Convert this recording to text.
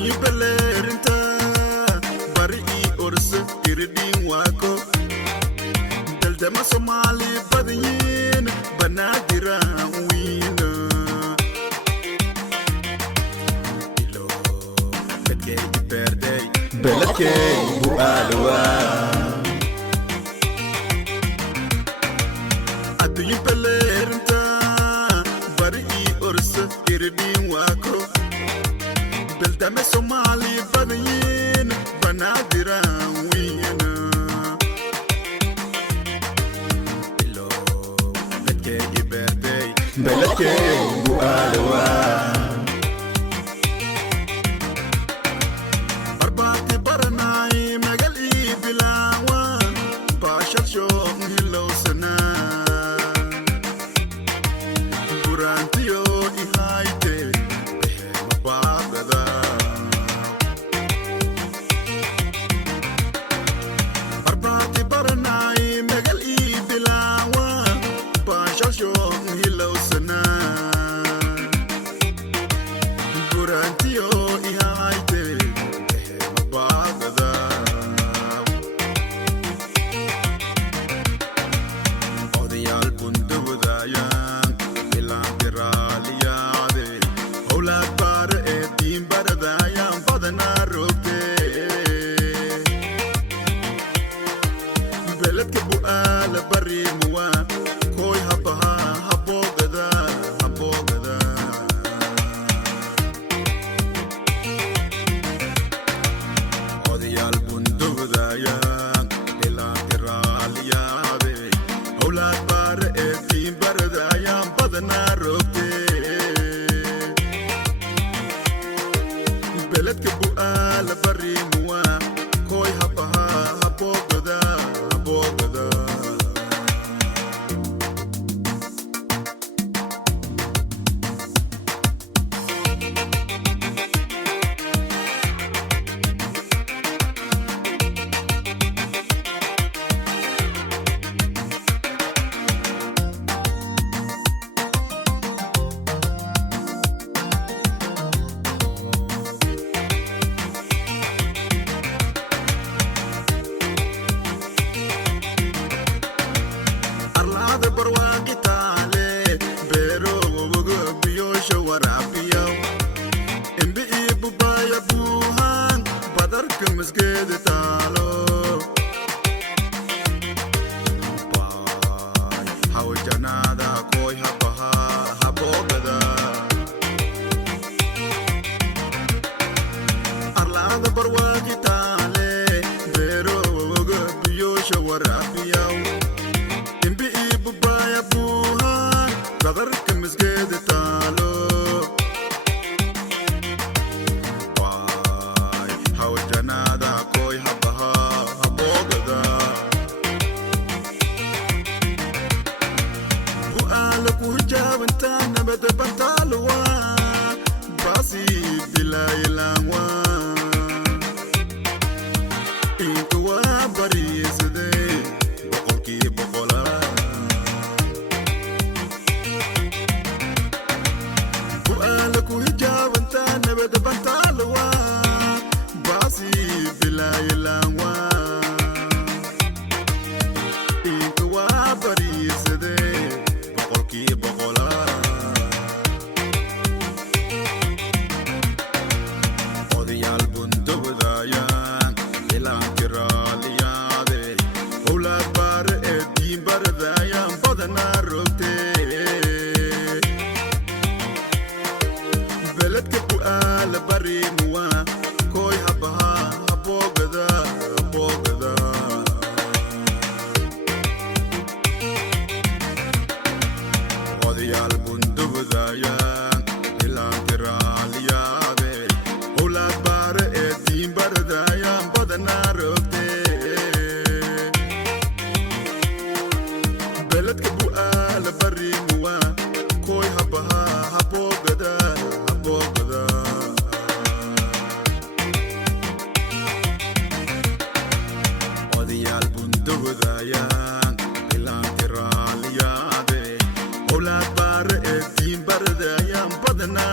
Adunyi belerinta bari I orse iridin wako Daldama Somali badyin banadira wina Ilo letke perdey beletke bu alwa Adunyi belerinta bari I orse iridin wako Daldama Somali badyin banadira wina Ilo letke perdey beletke bu alwa Barbati baranai magali bilawa Bashar shom hilo sana Burantiyo ihaite mabagada Barbati baranai magali bilawa Bashar shom hilo sana Burantiyo ihaite mabagada Odiyal bundu budayang ilang kiraliyade Olat bar etim baradayang badana rokte Belet ke bual bari muwa Koi hapaha habogada habogada Odiyal bundu budayang ilang kiraliyade Olat bar etim baradayang badana rokte Belet ke bual bari muwa Koi hapaha habogada habogada Arlada barwagi tale Bero wogo biyosho warapiyo Imbi ibu baya buhan Badar kemisgede talo Bay Hawa janada koi hapaha habogada Arlada barwagi tale Bero wogo biyosho warapiyo Imbi ibu baya buhan Badar kemisgede talo Bay Hawa janada koi hapaha habogada Buala kujabantana bada bantalwa Basi bila ilangwa Intu wa bari yesde Bokolki bokola Buala kujabantana bada bantalwa Basi bila ilangwa Intu wa bari yesde Bokolki bokola Odiyal bundu budayang ilang kiraliyade Olat bar etim baradayang badana rokte Belet ke bual bari muwa Koi hapaha habogada habogada Odiyal bundu budayang ilang kiraliyade Olat bar etim baradayang badana rokte Belet ke bual bari muwa Koi hapaha habogada habogada Odiyal bundu budayang ilang kiraliyade Olat bar etim baradayang badana